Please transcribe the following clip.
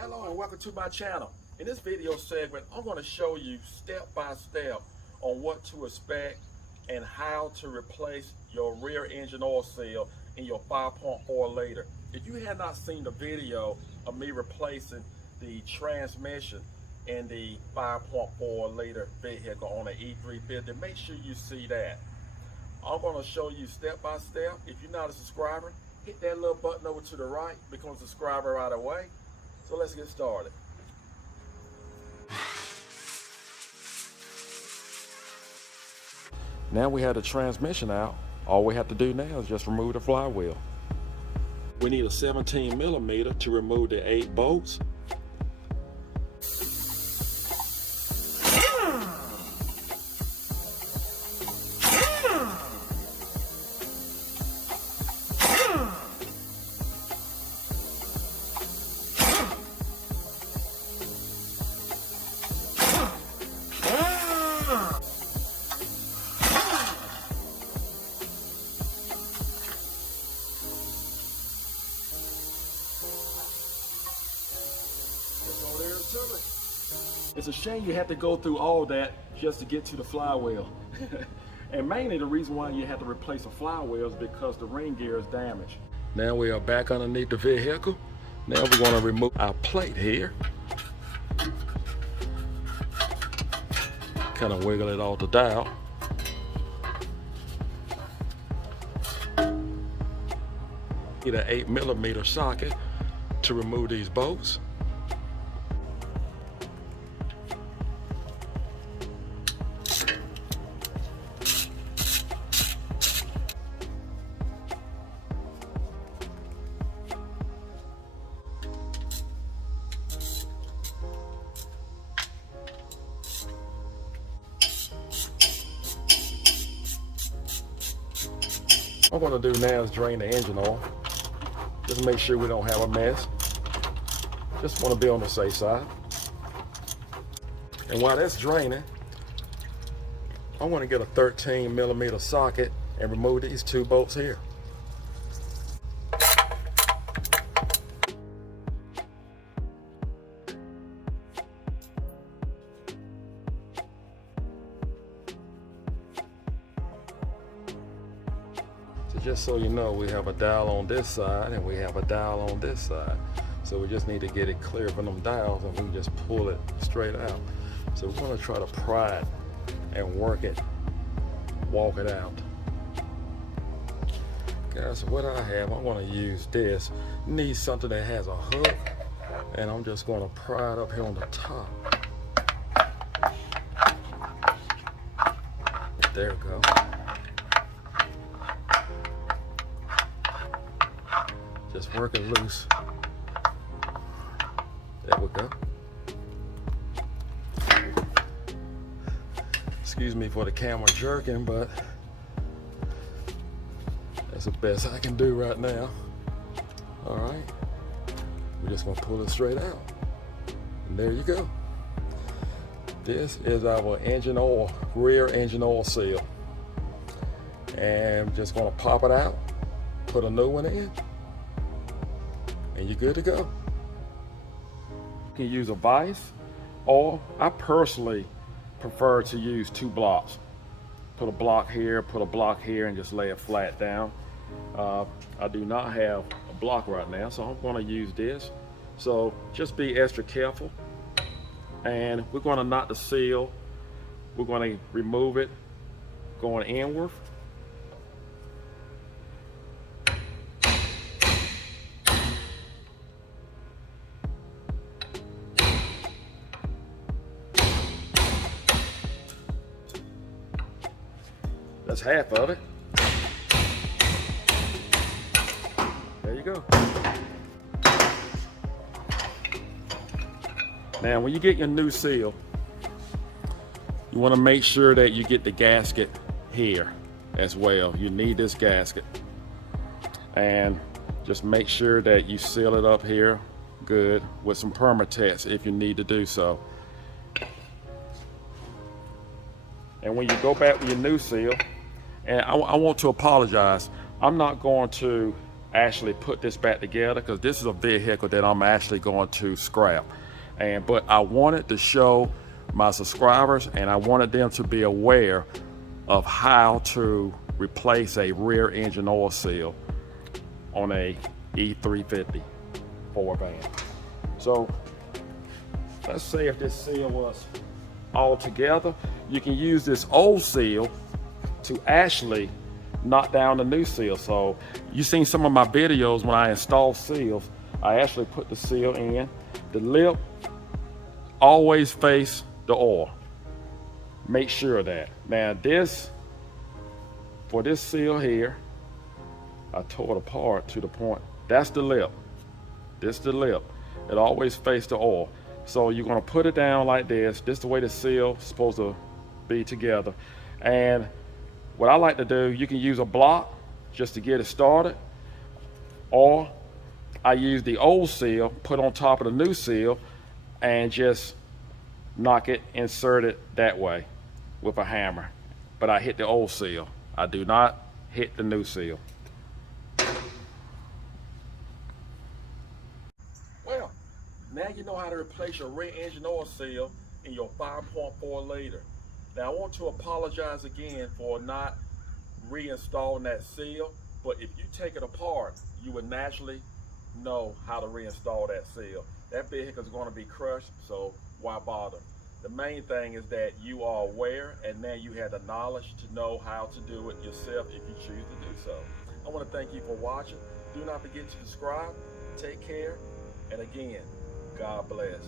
Hello and welcome to my channel. In this video segment, I'm going to show you step by step on what to expect and how to replace your rear engine oil seal in your 5.4 liter. If you have not seen the video of me replacing the transmission in the 5.4 liter vehicle on an E350, make sure you see that. I'm going to show you step by step. If you're not a subscriber, hit that little button over to the right, become a subscriber right away. So let's get started. Now we have the transmission out. All we have to do now is just remove the flywheel. We need a 17 millimeter to remove the 8 bolts. It's a shame you have to go through all that just to get to the flywheel. And mainly the reason why you have to replace a flywheel is because the ring gear is damaged. Now we are back underneath the vehicle. Now we're going to remove our plate here. Kind of wiggle it all the dial. Need an 8 millimeter socket to remove these bolts. What I'm going to do now is drain the engine oil. Just make sure we don't have a mess. Just want to be on the safe side. And while that's draining, I want to get a 13 millimeter socket and remove these 2 bolts here. Just so you know, we have a dial on this side and we have a dial on this side. So we just need to get it clear from them dials and we can just pull it straight out. So we're going to try to pry it and work it, walk it out. Guys, so what I have, I'm going to use this. Need something that has a hook, and I'm just going to pry it up here on the top. There we go. Just work it loose. There we go. Excuse me for the camera jerking, but that's the best I can do right now. All right. We're just gonna pull it straight out. And there you go. This is our engine oil, rear engine oil seal. And I'm just gonna pop it out, put a new one in, and you're good to go. You can use a vise, or I personally prefer to use 2 blocks. Put a block here, put a block here, and just lay it flat down. I do not have a block right now, so I'm going to use this. So just be extra careful. And we're going to knot the seal. We're going to remove it going inward. That's half of it. There you go. Now, when you get your new seal, you want to make sure that you get the gasket here as well. You need this gasket. And just make sure that you seal it up here good with some Permatex if you need to do so. And when you go back with your new seal, and I want to apologize, I'm not going to actually put this back together, because this is a vehicle that I'm actually going to scrap. But I wanted to show my subscribers, and I wanted them to be aware of how to replace a rear engine oil seal on a E350 4-van. So let's say if this seal was all together, you can use this old seal to actually knock down the new seal. So you've seen some of my videos when I install seals, I actually put the seal in. The lip always face the oil. Make sure of that. Now for this seal here, I tore it apart to the point, that's the lip. This is the lip. It always faces the oil. So you're gonna put it down like this. This is the way the seal is supposed to be together. And what I like to do, you can use a block just to get it started, or I use the old seal, put on top of the new seal, and just knock it, insert it that way with a hammer. But I hit the old seal. I do not hit the new seal. Well, now you know how to replace your rear engine oil seal in your 5.4 liter. Now I want to apologize again for not reinstalling that seal, but if you take it apart, you would naturally know how to reinstall that seal. That vehicle is going to be crushed, so why bother? The main thing is that you are aware, and now you have the knowledge to know how to do it yourself if you choose to do so. I want to thank you for watching. Do not forget to subscribe. Take care, and again, God bless.